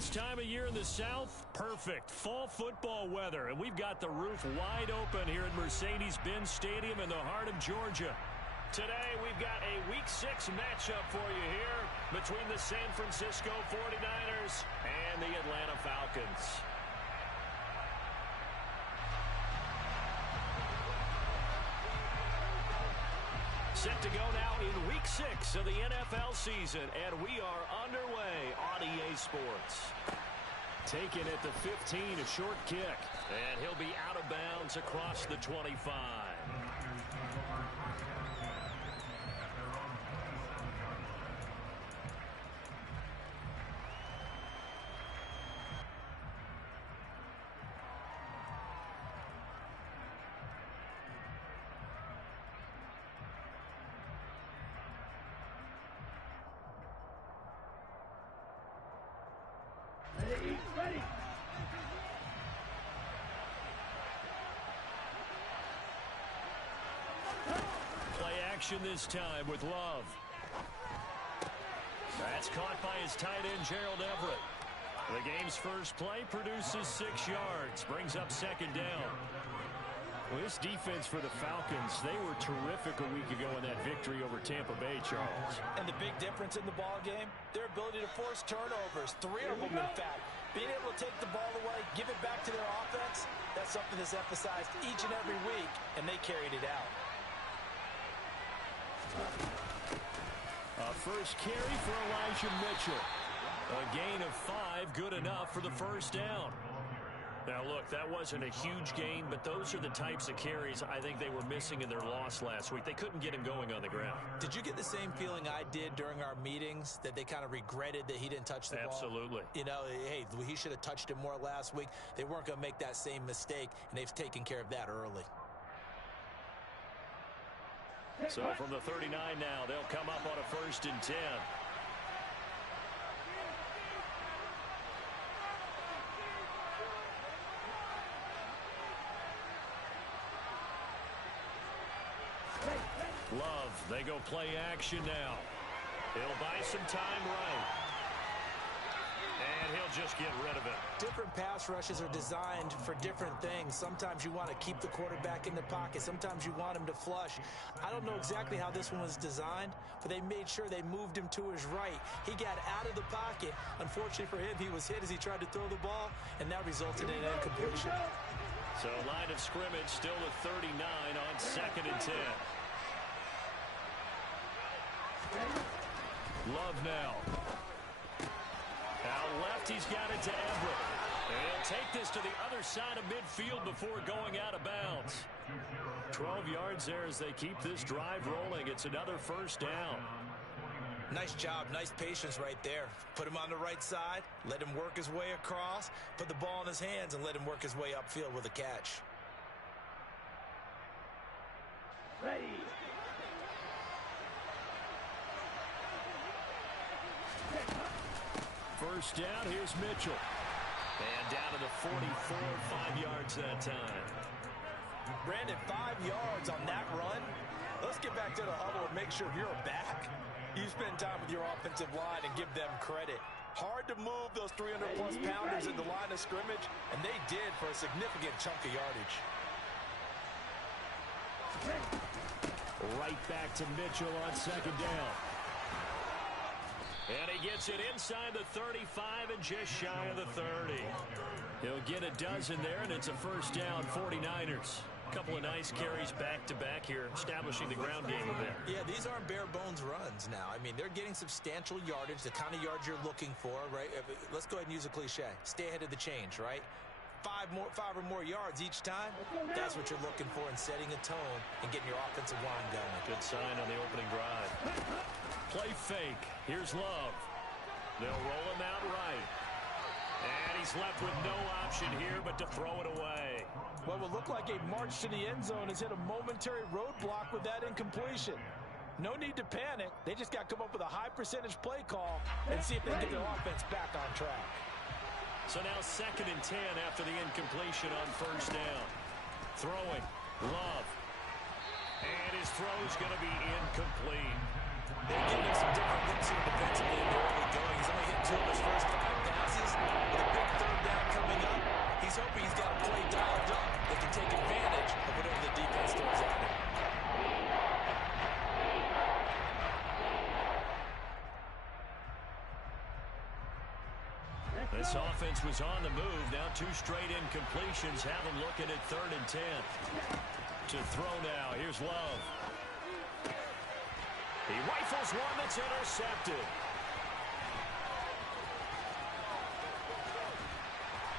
This time of year in the South, perfect. Fall football weather, and we've got the roof wide open here at Mercedes-Benz Stadium in the heart of Georgia. Today, we've got a Week 6 matchup for you here between the San Francisco 49ers and the Atlanta Falcons. Set to go now in Week 6 of the NFL season, and we are underway on EA Sports. Taken at the 15, a short kick, and he'll be out of bounds across the 25. Ready. Play action this time with Love. That's caught by his tight end, Gerald Everett. The game's first play produces 6 yards, brings up second down. Well, this defense for the Falcons, they were terrific a week ago in that victory over Tampa Bay, Charles. And the big difference in the ball game, their ability to force turnovers, 3 of them in fact. Being able to take the ball away, give it back to their offense, that's something that's emphasized each and every week, and they carried it out. A first carry for Elijah Mitchell. A gain of 5, good enough for the first down. Now, look, that wasn't a huge gain, but those are the types of carries I think they were missing in their loss last week. They couldn't get him going on the ground. Did you get the same feeling I did during our meetings, that they kind of regretted that he didn't touch the ball? Absolutely. You know, hey, he should have touched it more last week. They weren't going to make that same mistake, and they've taken care of that early. So from the 39 now, they'll come up on a 1st and 10. Love, they go play action now. He'll buy some time right. And he'll just get rid of it. Different pass rushes are designed for different things. Sometimes you want to keep the quarterback in the pocket. Sometimes you want him to flush. I don't know exactly how this one was designed, but they made sure they moved him to his right. He got out of the pocket. Unfortunately for him, he was hit as he tried to throw the ball, and that resulted in an incompletion. So line of scrimmage still at 39 on 2nd and 10. Love now. Out left, he's got it to Everett. And he'll take this to the other side of midfield before going out of bounds. 12 yards there as they keep this drive rolling. It's another first down. Nice job, nice patience right there. Put him on the right side, let him work his way across, put the ball in his hands, and let him work his way upfield with a catch. Ready. First down, here's Mitchell. And down to the 44, 5 yards that time. Brandon, 5 yards on that run. Let's get back to the huddle and make sure you're back. You spend time with your offensive line and give them credit. Hard to move those 300-plus pounders at the line of scrimmage, and they did for a significant chunk of yardage. Right back to Mitchell on 2nd down. And he gets it inside the 35 and just shy of the 30. He'll get a dozen there, and it's a first down, 49ers. A couple of nice carries back-to-back here, establishing the ground game a bit. Yeah, these aren't bare-bones runs now. I mean, they're getting substantial yardage, the kind of yards you're looking for, right? Let's go ahead and use a cliche. Stay ahead of the change, right? 5 or more yards each time, that's what you're looking for in setting a tone and getting your offensive line going. Good sign on the opening drive. Play fake. Here's Love. They'll roll him out right. And he's left with no option here but to throw it away. What will look like a march to the end zone has hit a momentary roadblock with that incompletion. No need to panic. They just got to come up with a high percentage play call and see if they can get their offense back on track. So now 2nd and 10 after the incompletion on first down. Throwing. Love. And his throw's going to be incomplete. They're giving him some different looks here defensively in the early going. He's only hit 2 of his first 5 passes. With a big third down coming up, he's hoping he's got a play dialed up that can take advantage of whatever the defense throws at him. This offense was on the move. Now 2 straight incompletions have them looking at 3rd and 10. To throw now. Here's Love. He rifles one that's intercepted.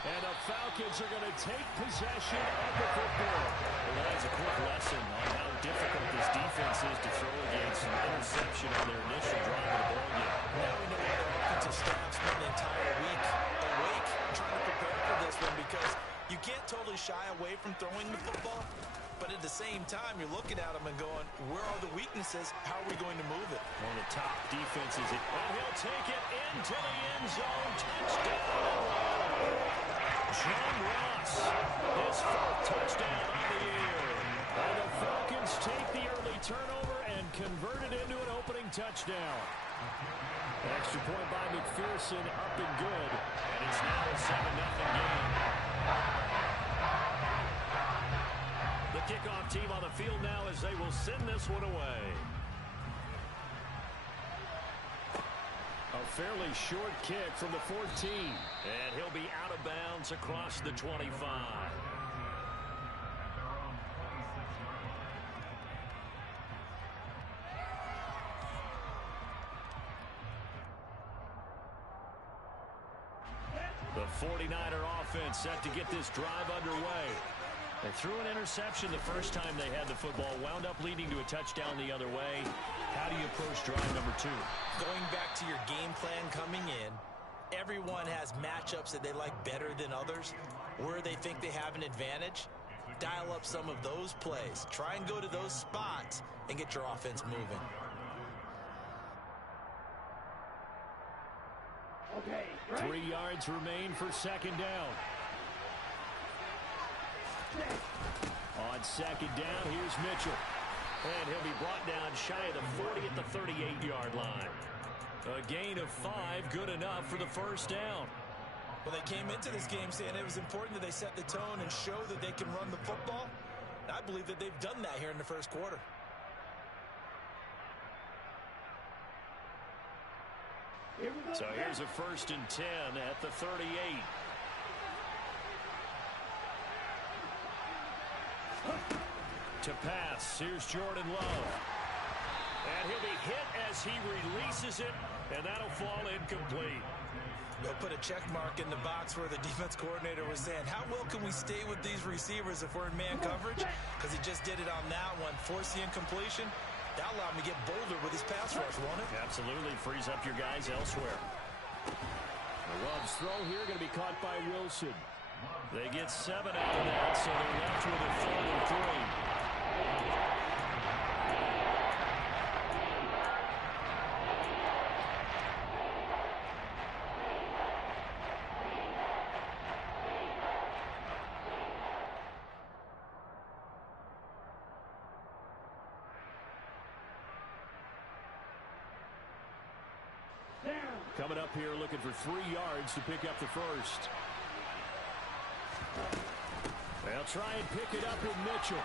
And the Falcons are going to take possession of the football. Well, that's a quick lesson on how difficult this defense is to throw against an interception on their initial drive of the ball game. Now we know why their offensive staff spent the entire week awake trying to prepare for this one, because you can't totally shy away from throwing the football, but at the same time, you're looking at them and going, where are the weaknesses? How are we going to move it? One of the top defenses. And he'll take it into the end zone. Touchdown. John Ross, his 4th touchdown on the year. And the Falcons take the early turnover and convert it into an opening touchdown. Extra point by McPherson, up and good. And it's now a 7-0 game. The kickoff team on the field now as they will send this one away. A fairly short kick from the 14. And he'll be out of bounds across the 25. The 49er offense set to get this drive underway. They threw an interception the first time they had the football, wound up leading to a touchdown the other way. How do you approach drive number 2? Going back to your game plan coming in, everyone has matchups that they like better than others, where they think they have an advantage. Dial up some of those plays. Try and go to those spots and get your offense moving. Okay, 3 yards remain for 2nd down. On 2nd down, here's Mitchell. And he'll be brought down shy of the 40 at the 38-yard line. A gain of 5, good enough for the 1st down. Well, they came into this game saying it was important that they set the tone and show that they can run the football. And I believe that they've done that here in the 1st quarter. So here's a 1st and 10 at the 38. To pass, here's Jordan Love. And he'll be hit as he releases it, and that'll fall incomplete. They'll put a check mark in the box where the defense coordinator was saying, how well can we stay with these receivers if we're in man coverage? Because he just did it on that one, force the incompletion. That'll allow him to get bolder with his pass rush, won't it? Absolutely, frees up your guys elsewhere. The Love's throw here going to be caught by Wilson. They get 7 out of that, so they're left with a 3rd and 3. Coming up here looking for 3 yards to pick up the 1st. They'll try and pick it up with Mitchell.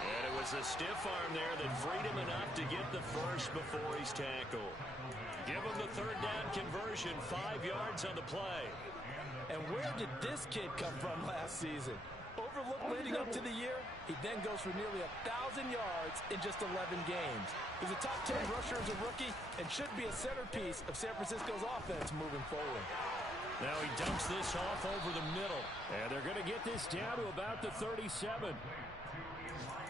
And it was a stiff arm there that freed him enough to get the 1st before he's tackled. Give him the 3rd down conversion, 5 yards on the play. And where did this kid come from last season? Overlooked leading up to the year, he then goes for nearly 1,000 yards in just 11 games. He's a top 10 rusher as a rookie and should be a centerpiece of San Francisco's offense moving forward. Now he dumps this off over the middle. And they're going to get this down to about the 37.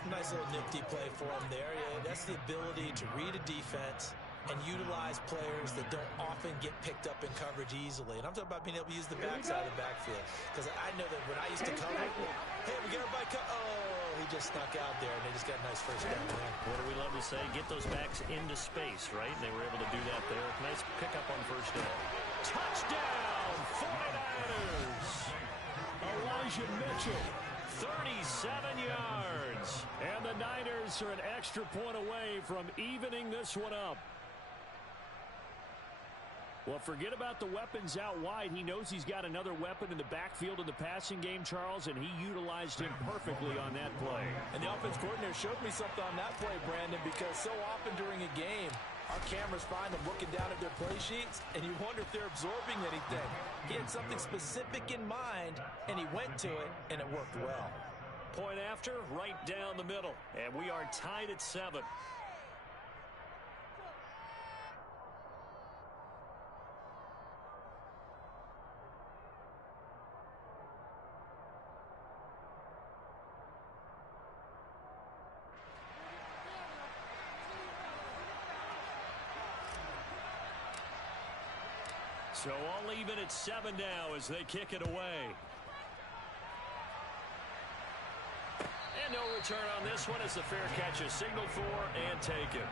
Nice little nifty play for him there. Yeah, that's the ability to read a defense and utilize players that don't often get picked up in coverage easily. And I'm talking about being able to use the backside of the backfield. Because I know that when I used to cover, hey, we got everybody oh, he just snuck out there, and they just got a nice 1st down there. What do we love to say? Get those backs into space, right? And they were able to do that there. Nice pickup on 1st down. Touchdown, 49ers! Elijah Mitchell, 37 yards. And the Niners are an extra point away from evening this one up. Well, forget about the weapons out wide. He knows he's got another weapon in the backfield in the passing game, Charles, and he utilized him perfectly on that play. And the offense coordinator showed me something on that play, Brandon, because so often during a game, our cameras find them looking down at their play sheets, and you wonder if they're absorbing anything. He had something specific in mind, and he went to it, and it worked well. Point after, right down the middle, and we are tied at 7. So all even at 7 now as they kick it away. And no return on this one as the fair catch is signaled for and taken.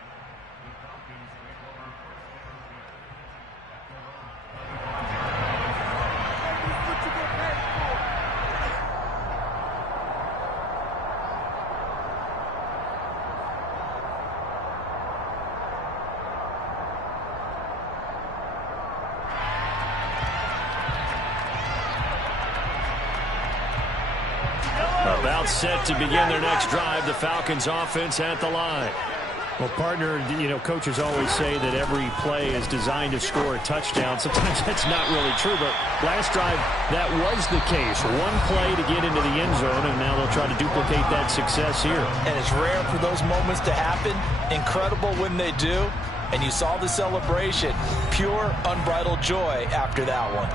About set to begin their next drive, the Falcons offense at the line. Well, partner, coaches always say that every play is designed to score a touchdown. Sometimes that's not really true, but last drive, that was the case. One play to get into the end zone, and now they'll try to duplicate that success here. And it's rare for those moments to happen. Incredible when they do. And you saw the celebration. Pure, unbridled joy after that one.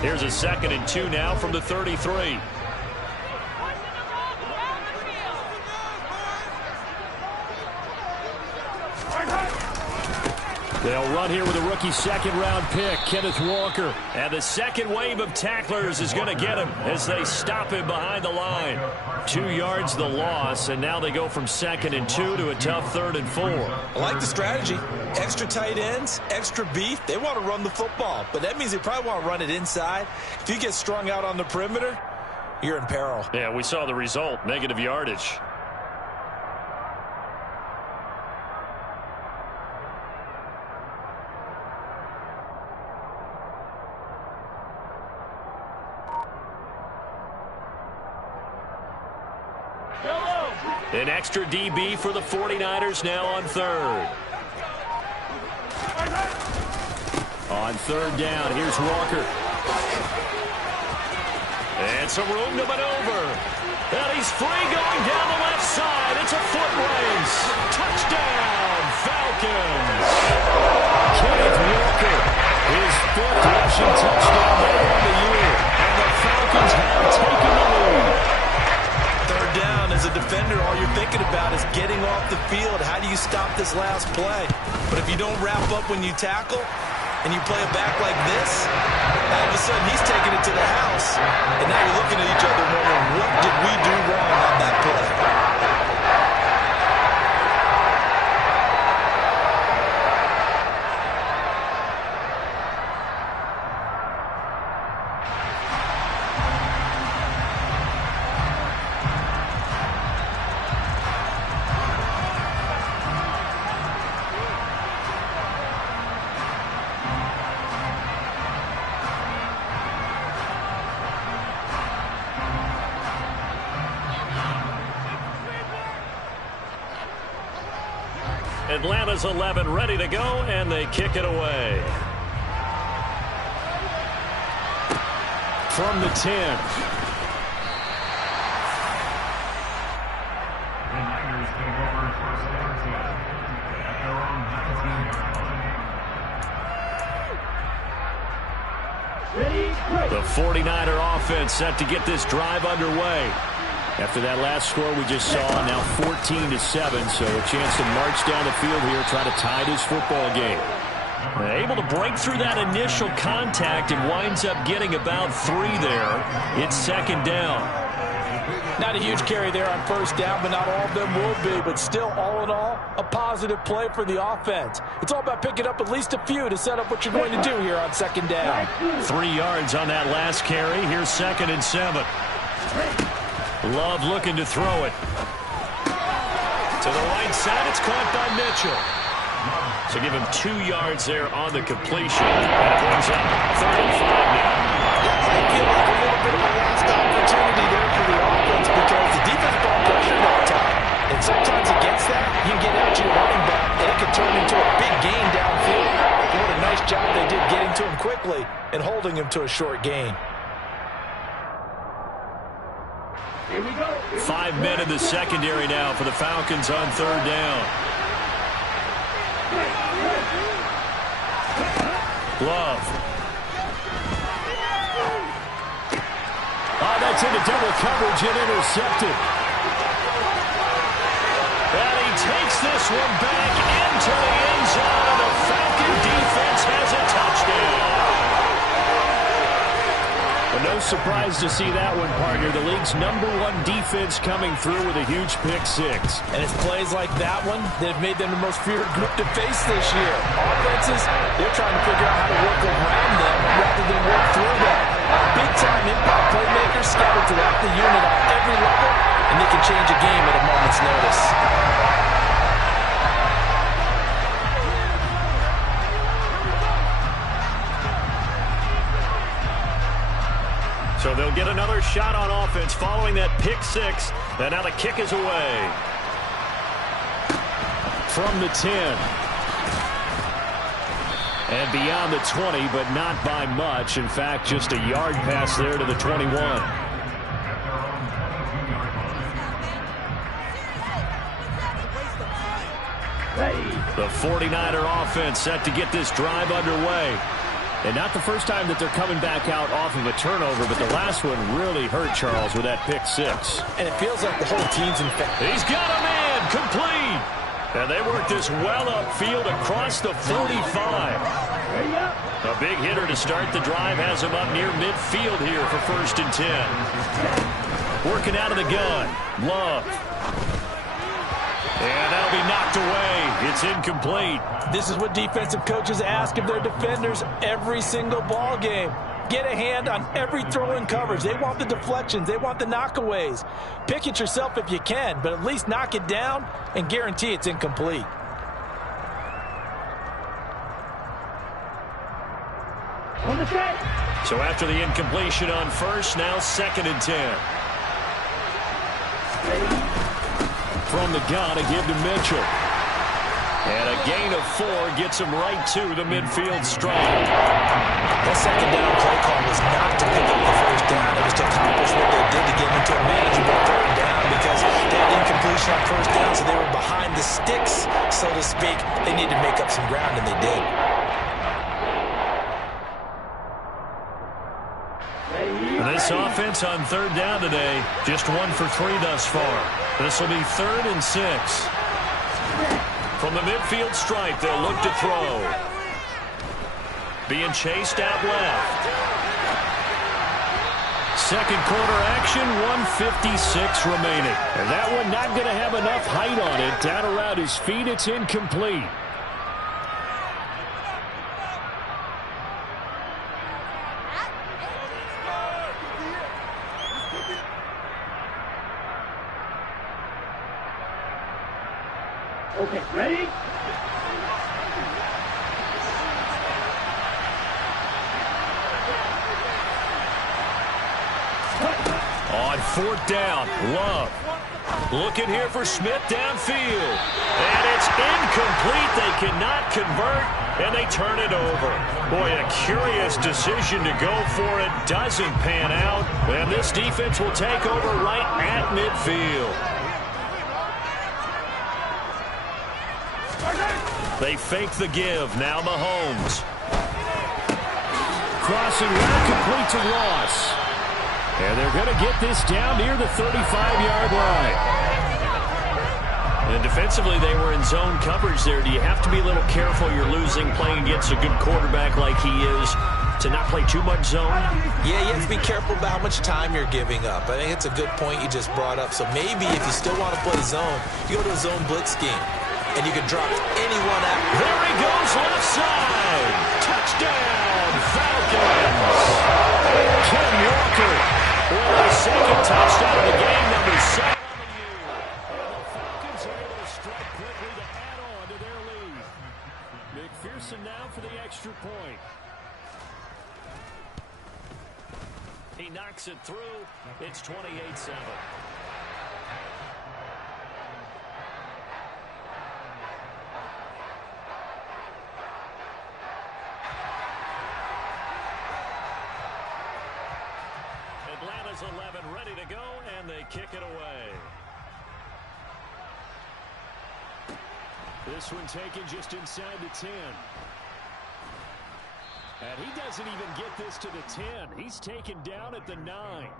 Here's a 2nd and 2 now from the 33. They'll run here with a rookie second-round pick, Kenneth Walker. And the second wave of tacklers is going to get him as they stop him behind the line. 2 yards the loss, and now they go from 2nd and 2 to a tough 3rd and 4. I like the strategy. Extra tight ends, extra beef. They want to run the football, but that means they probably want to run it inside. If you get strung out on the perimeter, you're in peril. Yeah, we saw the result, negative yardage. An extra DB for the 49ers now on 3rd. On 3rd down, here's Walker. And some room to maneuver. And he's free going down the left side. It's a foot race. Touchdown, Falcons. Kenneth Walker, his 5th rushing touchdown later in the year. And the Falcons have taken the lead. Down as a defender, all you're thinking about is getting off the field. How do you stop this last play? But if you don't wrap up when you tackle and you play it back like this, all of a sudden he's taking it to the house, and now you're looking at each other wondering, what did we do wrong on that play? Atlanta's 11 ready to go, and they kick it away. From the 10. The 49er offense set to get this drive underway. After that last score we just saw, now 14-7, so a chance to march down the field here, try to tie this football game. Able to break through that initial contact and winds up getting about 3 there. It's second down. Not a huge carry there on first down, but not all of them will be. But still, all in all, a positive play for the offense. It's all about picking up at least a few to set up what you're going to do here on second down. 3 yards on that last carry. Here's 2nd and 7. Love looking to throw it. To the right side, it's caught by Mitchell. So give him 2 yards there on the completion. And it brings up 3rd and 5 now. That might feel like a little bit of a lost opportunity there for the offense because the defense ball pressured all the time. And sometimes against that, you get out to your running back, and it can turn into a big gain downfield. What a nice job they did getting to him quickly and holding him to a short gain. Here we go. 5 men in the secondary now for the Falcons on 3rd down. Love. Oh, that's into double coverage and intercepted. And he takes this one back into the end zone. The Falcon defense has a touchdown. Well, no surprise to see that one, partner. The league's #1 defense coming through with a huge pick-6. And it's plays like that one that have made them the most feared group to face this year. Offenses, they're trying to figure out how to work around them rather than work through them. Big-time impact playmakers scattered throughout the unit on every level, and they can change a game at a moment's notice. So they'll get another shot on offense following that pick-6. And now the kick is away. From the 10. And beyond the 20, but not by much. In fact, just a yard pass there to the 21. The 49er offense set to get this drive underway. And not the first time that they're coming back out off of a turnover, but the last one really hurt, Charles, with that pick-6. And it feels like the whole team's in fact. He's got a man, complete. And they work this well upfield across the 45. A big hitter to start the drive has him up near midfield here for 1st and 10. Working out of the gun, Love. And that'll be knocked away. It's incomplete. This is what defensive coaches ask of their defenders every single ball game. Get a hand on every throw in coverage. They want the deflections. They want the knockaways. Pick it yourself if you can, but at least knock it down and guarantee it's incomplete. On the set. So after the incompletion on 1st, now 2nd and 10. From the gun, a give to Mitchell. And a gain of 4 gets him right to the midfield stripe. That second down play call was not to pick up the first down. It was to accomplish what they did to get into a manageable 3rd down because they had incompletion on 1st down, so they were behind the sticks, so to speak. They needed to make up some ground, and they did. This offense on 3rd down today, just 1 for 3 thus far. This will be 3rd and 6. From the midfield stripe, they'll look to throw. Being chased out left. Second quarter action, 1:56 remaining. And that one not going to have enough height on it. Down around his feet, it's incomplete. Okay, ready? On 4th down, Love. Looking here for Smith downfield. And it's incomplete. They cannot convert, and they turn it over. Boy, a curious decision to go for it. Doesn't pan out. And this defense will take over right at midfield. They fake the give. Now Mahomes. Crossing route complete to Ross. And they're going to get this down near the 35-yard line. And defensively, they were in zone coverage there. Do you have to be a little careful? You're losing playing against a good quarterback like he is to not play too much zone? Yeah, you have to be careful about how much time you're giving up. I think it's a good point you just brought up. So maybe if you still want to play zone, you go to a zone blitz scheme, and you can drop anyone out. There he goes, left side. Touchdown, Falcons. Ken Walker with a second touchdown of the game, number 7. McPherson now for the extra point. He knocks it through. It's 28-7. Atlanta's 11 ready to go, and they kick it away. This one taken just inside the 10. And he doesn't even get this to the 10. He's taken down at the 9.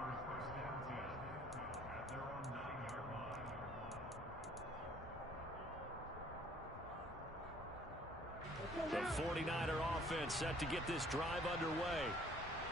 The 49er offense set to get this drive underway.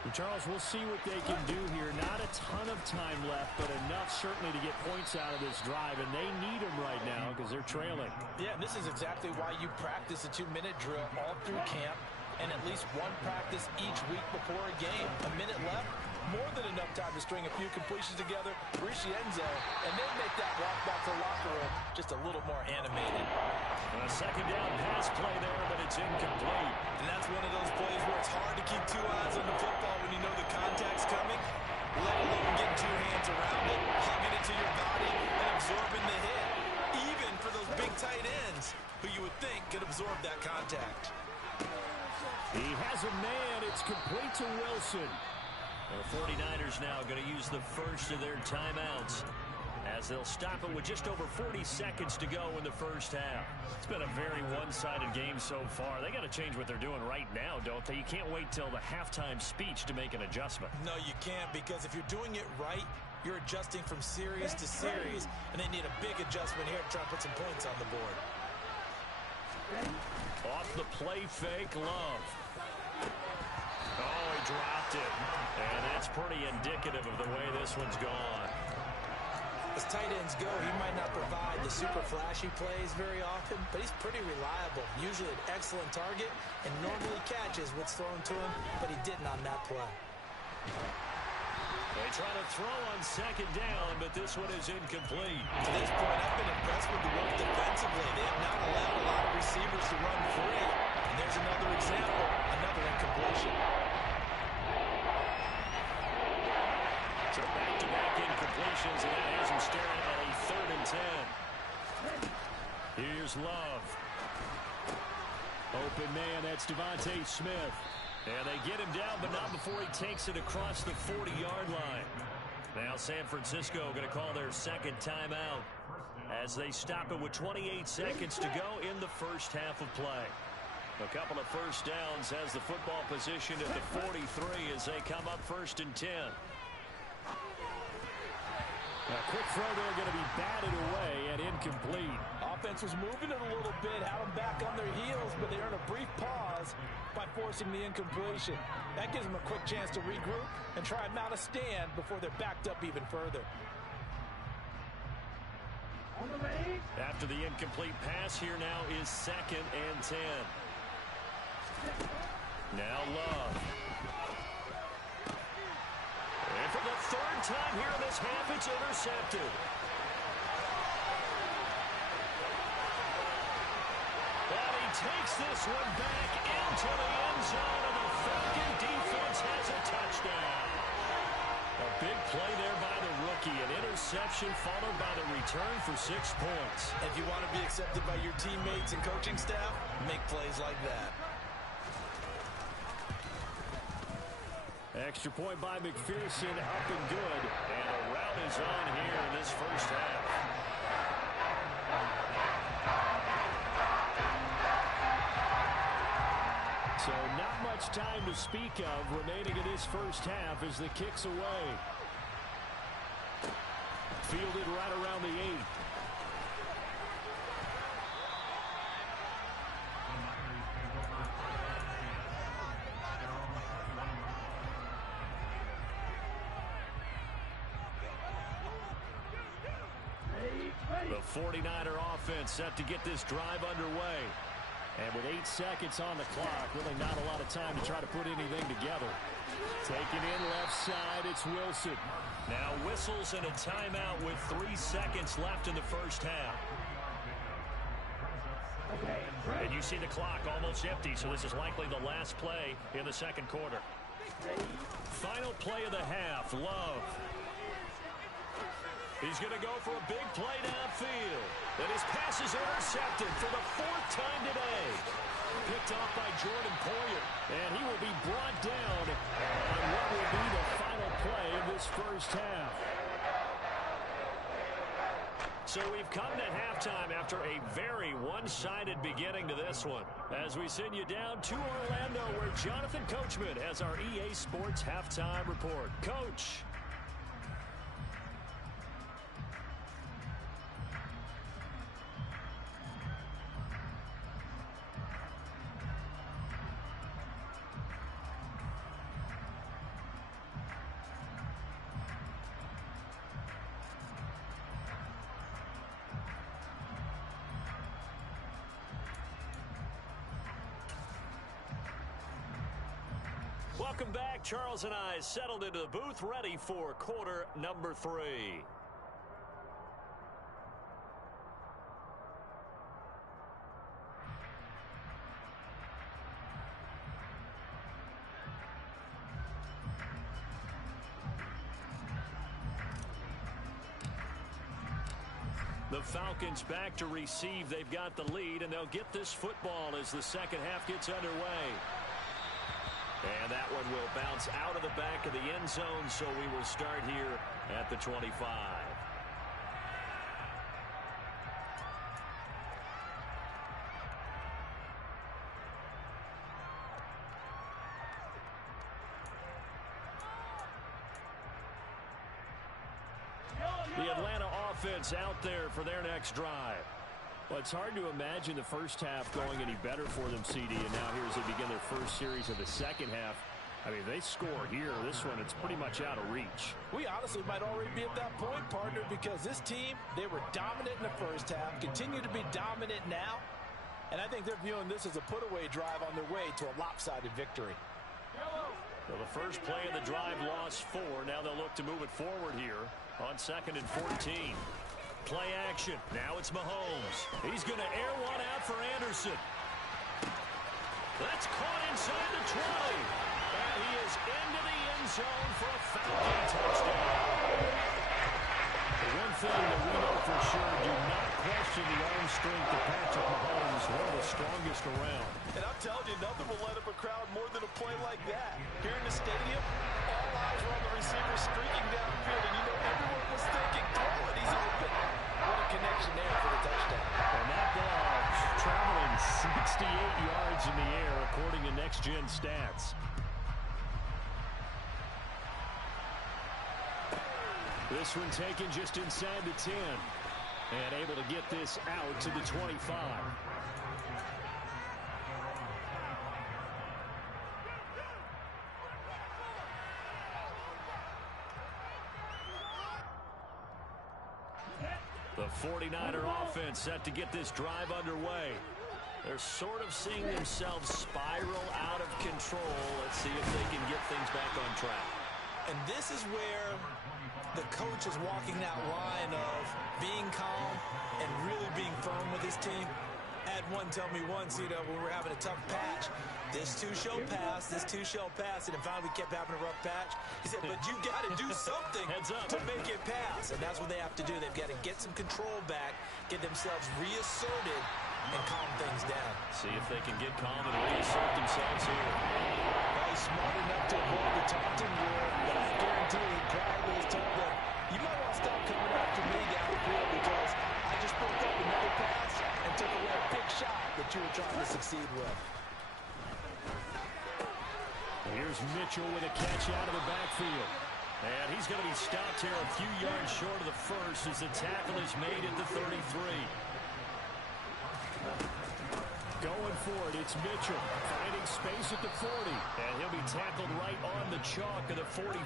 And Charles, we'll see what they can do here. Not a ton of time left, but enough certainly to get points out of this drive, and they need them right now because they're trailing. Yeah, and this is exactly why you practice a 2-minute drill all through camp and at least one practice each week before a game. A minute left, more than enough time to string a few completions together, reach the end zone, and then make that walk back to the locker room just a little more animated. And a second down pass play there, but it's incomplete. And that's one of those plays where it's hard to keep two eyes on the football when you know the contact's coming, let alone getting two hands around it, hugging it to your body, and absorbing the hit. Even for those big tight ends who you would think could absorb that contact. He has a man. It's complete to Wilson. The 49ers now going to use the first of their timeouts as they'll stop it with just over 40 seconds to go in the first half. It's been a very one-sided game so far. They got to change what they're doing right now, don't they? You can't wait till the halftime speech to make an adjustment. No, you can't, because if you're doing it right, you're adjusting from series to series, and they need a big adjustment here to try to put some points on the board. Off the play fake, Love. Oh, he dropped it. And that's pretty indicative of the way this one's gone. As tight ends go, he might not provide the super flashy plays very often, but he's pretty reliable. Usually an excellent target and normally catches what's thrown to him, but he didn't on that play. They try to throw on second down, but this one is incomplete. To this point, I've been impressed with the work defensively. They have not allowed a lot of receivers to run free. And there's another example, another incompletion. So back-to-back incompletions, and that has him staring at a 3rd and 10. Here's Love. Open man, that's Devontae Smith. And they get him down, but not before he takes it across the 40-yard line. Now San Francisco going to call their second timeout as they stop it with 28 seconds to go in the first half of play. A couple of first downs has the football positioned at the 43 as they come up 1st and 10. A quick throw there going to be batted away and incomplete. Offense was moving it a little bit, had them back on their heels, but they earned a brief pause by forcing the incompletion. That gives them a quick chance to regroup and try and mount a stand before they're backed up even further. After the incomplete pass, here now is 2nd and 10. Now Love. And for the 3rd time here in this half, it's intercepted. And he takes this one back into the end zone, and the Falcon defense has a touchdown. A big play there by the rookie. An interception followed by the return for 6 points. If you want to be accepted by your teammates and coaching staff, make plays like that. Extra point by McPherson, up and good. And a rout is on here in this first half. So not much time to speak of remaining in this first half as the kick's away. Fielded right around the 8. The 49er offense set to get this drive underway. And with 8 seconds on the clock, really not a lot of time to try to put anything together. Taking in left side, it's Wilson. Now whistles and a timeout with 3 seconds left in the first half. And you see the clock almost empty, so this is likely the last play in the second quarter. Final play of the half, Love. He's going to go for a big play downfield. And his pass is intercepted for the 4th time today. Picked off by Jordan Poyer. And he will be brought down on what will be the final play of this first half. So we've come to halftime after a very one-sided beginning to this one. As we send you down to Orlando, where Jonathan Coachman has our EA Sports Halftime Report. Coach. Welcome back. Charles and I settled into the booth, ready for quarter number 3. The Falcons back to receive. They've got the lead, and they'll get this football as the second half gets underway. And that one will bounce out of the back of the end zone, so we will start here at the 25. The Atlanta offense out there for their next drive. Well, it's hard to imagine the first half going any better for them, CD, and now here as they begin their first series of the second half. I mean, they score here. This one, it's pretty much out of reach. We honestly might already be at that point, partner, because this team, they were dominant in the first half, continue to be dominant now, and I think they're viewing this as a put-away drive on their way to a lopsided victory. Well, the first play of the drive lost 4. Now they'll look to move it forward here on 2nd and 14. Play action. Now it's Mahomes. He's going to air one out for Anderson. That's caught inside the 20. And he is into the end zone for a Falcon touchdown. The one thing that we know for sure, do not question the arm strength of Patrick Mahomes, one of the strongest around. And I'm telling you, nothing will light up a crowd more than a play like that. Here in the stadium, all eyes were on the receiver streaking downfield, and you know everyone was thinking, throw it, he's open. What a connection there for the touchdown. And that ball traveling 68 yards in the air, according to Next Gen Stats. This one taken just inside the 10. And able to get this out to the 25. The 49er offense set to get this drive underway. They're sort of seeing themselves spiral out of control. Let's see if they can get things back on track. And this is where the coach is walking that line of being calm and really being firm with his team. Had one tell me once, you know, when we're having a tough patch, this too shall pass, this too shall pass. And finally we kept having a rough patch. He said, but you got to do something to make it pass. And that's what they have to do. They've got to get some control back, get themselves reasserted, and calm things down. See if they can get calm and reassert themselves here. Well, he's smart enough to avoid the taunting rule, but I guarantee he probably has told them, you might want to stop coming after me down the field because I just broke up another pass and took away a big shot that you were trying to succeed with. Here's Mitchell with a catch out of the backfield. And he's going to be stopped here a few yards short of the first as the tackle is made at the 33. Going for it, it's Mitchell finding space at the 40. And he'll be tackled right on the chalk of the 45.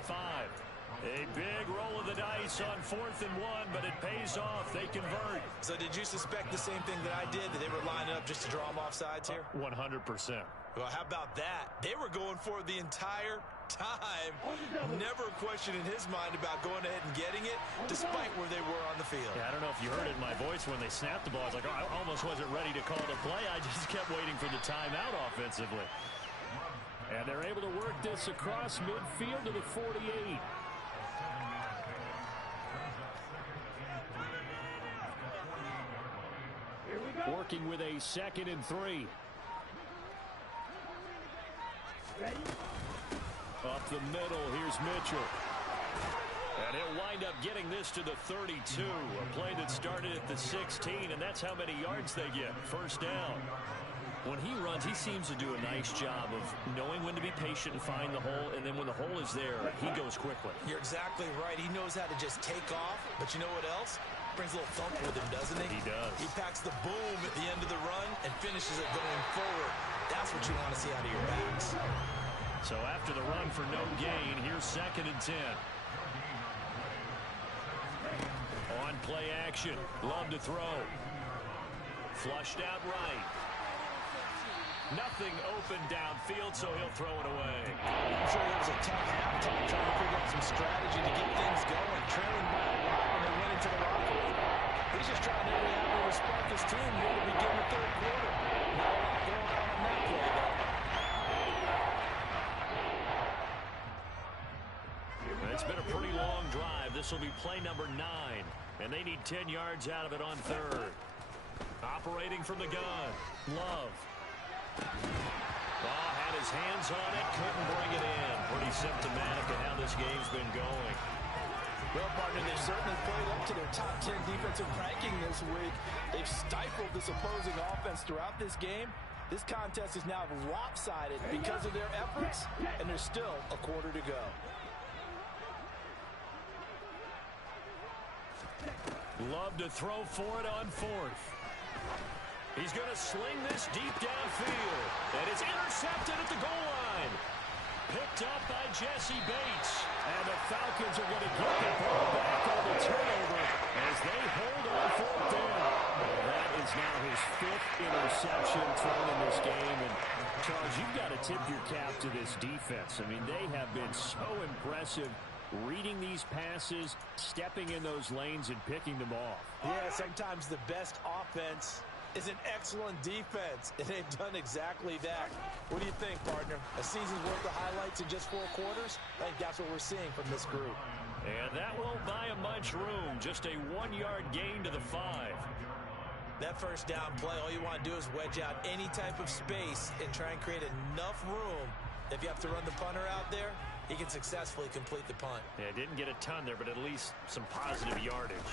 A big roll of the dice on 4th and 1, but it pays off. They convert. So did you suspect the same thing that I did, that they were lining up just to draw them off sides here? 100%. Well, how about that? They were going for it the entire time. Never a question in his mind about going ahead and getting it, despite where they were on the field. Yeah, I don't know if you heard it in my voice when they snapped the ball. I was like, oh, I almost wasn't ready to call the play. I just kept waiting for the timeout offensively. And they're able to work this across midfield to the 48. Working with a 2nd and 3. Ready? Up the middle, here's Mitchell. And he'll wind up getting this to the 32. A play that started at the 16, and that's how many yards they get. First down. When he runs, he seems to do a nice job of knowing when to be patient and find the hole, and then when the hole is there, he goes quickly. You're exactly right. He knows how to just take off, but you know what else? Brings a little thump with him, doesn't he? He does. He packs the boom at the end of the run and finishes it going forward. That's what you want to see out of your backs. So after the run for no gain, here's 2nd and 10. On play action. Love to throw. Flushed out right. Nothing open downfield, so he'll throw it away. I'm sure there was a tough halftime trying to figure out some strategy to get things going. Trailing by a lot when they went into the locker room. He's just trying every avenue to spark his team here to begin the 3rd quarter. Not a lot going on that play, though. It's been a pretty long drive. This will be play number 9, and they need 10 yards out of it on 3rd. Operating from the gun, Love. Oh, had his hands on it, couldn't bring it in. Pretty symptomatic of how this game's been going. Well, partner, they've certainly played up to their top 10 defensive ranking this week. They've stifled this opposing offense throughout this game. This contest is now lopsided because of their efforts, and there's still a quarter to go. Love to throw for it on 4th. He's going to sling this deep downfield. And it's intercepted at the goal line. Picked up by Jesse Bates. And the Falcons are going to get the ball back on the turnover as they hold on 4th down. Well, that is now his 5th interception thrown in this game. And, Charles, you've got to tip your cap to this defense. I mean, they have been so impressive reading these passes, stepping in those lanes, and picking them off. Yeah, sometimes the best offense is an excellent defense, and they've done exactly that. What do you think, partner? A season's worth of highlights in just 4 quarters? I think that's what we're seeing from this group. And that won't buy him much room. Just a 1-yard gain to the 5. That first down play, all you want to do is wedge out any type of space and try and create enough room. If you have to run the punter out there, he can successfully complete the punt. Yeah, didn't get a ton there, but at least some positive yardage.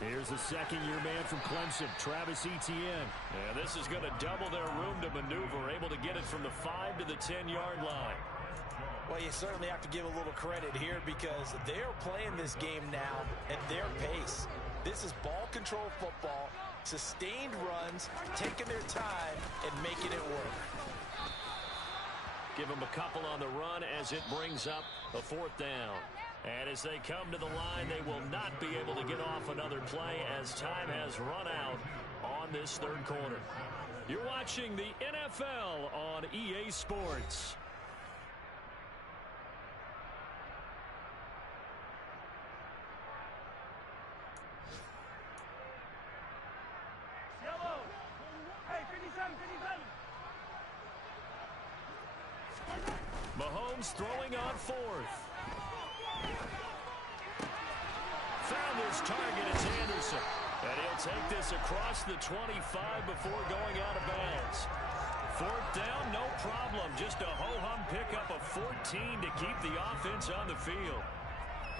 Here's the 2nd-year man from Clemson, Travis Etienne. And this is going to double their room to maneuver, able to get it from the 5 to the 10-yard line. Well, you certainly have to give a little credit here because they're playing this game now at their pace. This is ball control football, sustained runs, taking their time, and making it work. Give them a couple on the run as it brings up a 4th down. And as they come to the line, they will not be able to get off another play as time has run out on this 3rd quarter. You're watching the NFL on EA Sports. Yellow. Hey, 57, 57. Mahomes throwing on 4th. Found his target, it's Anderson. And he'll take this across the 25 before going out of bounds. 4th down, no problem. Just a ho-hum pickup of 14 to keep the offense on the field.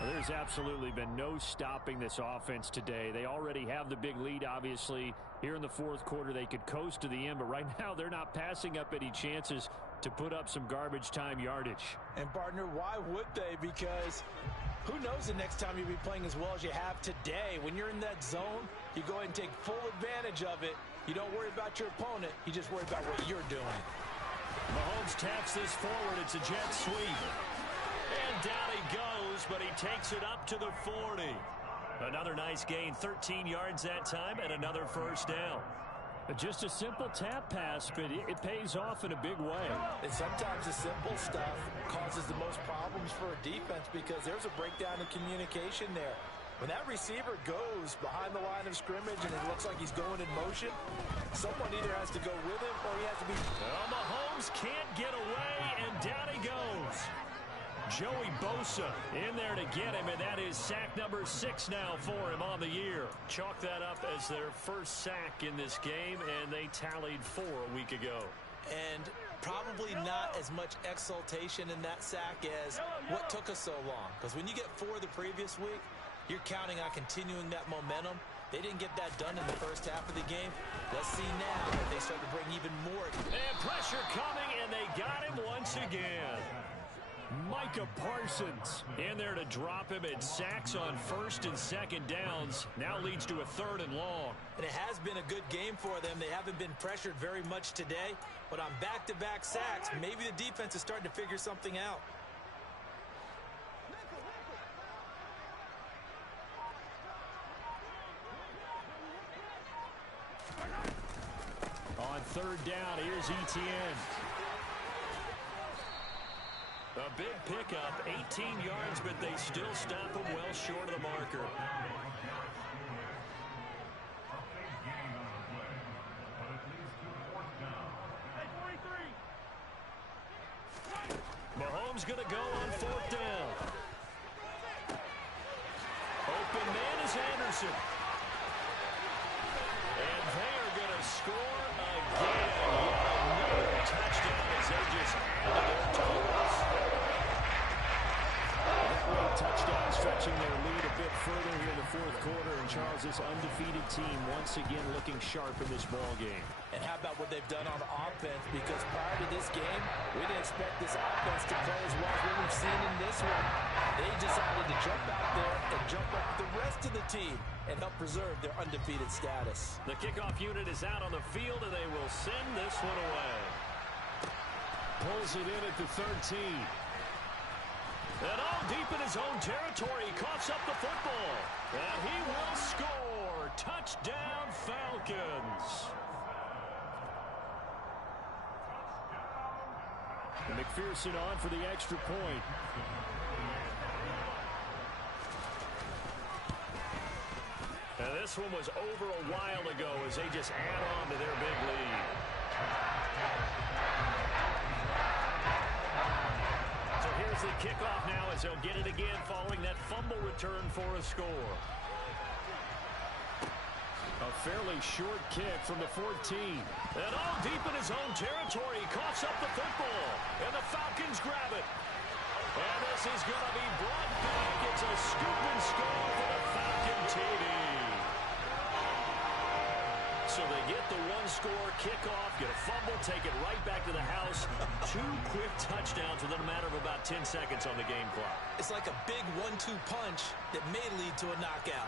Well, there's absolutely been no stopping this offense today. They already have the big lead, obviously. Here in the 4th quarter, they could coast to the end, but right now they're not passing up any chances to put up some garbage time yardage. And, partner, why would they? Because who knows the next time you'll be playing as well as you have today. When you're in that zone, you go ahead and take full advantage of it. You don't worry about your opponent. You just worry about what you're doing. Mahomes taps this forward. It's a jet sweep. And And down he goes, but he takes it up to the 40. Another nice gain, 13 yards that time, and another first down. Just a simple tap pass, but it pays off in a big way. And sometimes the simple stuff causes the most problems for a defense because there's a breakdown in communication there. When that receiver goes behind the line of scrimmage and it looks like he's going in motion, someone either has to go with him or he has to be... Well, Mahomes can't get away, and down he goes. Joey Bosa in there to get him, and that is sack number 6 now for him on the year. Chalk that up as their first sack in this game, and they tallied 4 a week ago. And probably not as much exultation in that sack as what took us so long. Because when you get 4 the previous week, you're counting on continuing that momentum. They didn't get that done in the first half of the game. Let's see now if they start to bring even more. And pressure coming, and they got him once again. Micah Parsons in there to drop him, and sacks on first and second downs. Now leads to a 3rd and long. And it has been a good game for them. They haven't been pressured very much today. But on back-to-back sacks, maybe the defense is starting to figure something out. On 3rd down, here's Etienne. A big pickup, 18 yards, but they still stop him well short of the marker. Mahomes going to go on 4th down. Open man is Anderson. And they are going to score again. Another touchdown as they just add to their totals. Touchdown, stretching their lead a bit further here in the 4th quarter. And Charles, this undefeated team once again looking sharp in this ball game. And how about what they've done on offense? Because prior to this game, we didn't expect this offense to play as well as what we've seen in this one. They decided to jump out there and jump up with the rest of the team and help preserve their undefeated status. The kickoff unit is out on the field, and they will send this one away. Pulls it in at the 13. And all deep in his own territory, he coughs up the football. And he will score. Touchdown, Falcons. And McPherson on for the extra point. And this one was over a while ago as they just add on to their big lead. So here's the kickoff now as they'll get it again following that fumble return for a score. A fairly short kick from the 14. And all deep in his own territory, he coughs up the football. And the Falcons grab it. And this is going to be brought back. It's a scoop and score for the Falcon TD. So they get the one-score kickoff, get a fumble, take it right back to the house. 2 quick touchdowns within a matter of about 10 seconds on the game clock. It's like a big 1-2 punch that may lead to a knockout.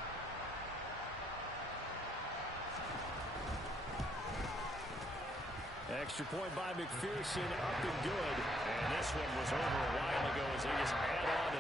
Extra point by McPherson, up and good. And this one was over a while ago as they just add on to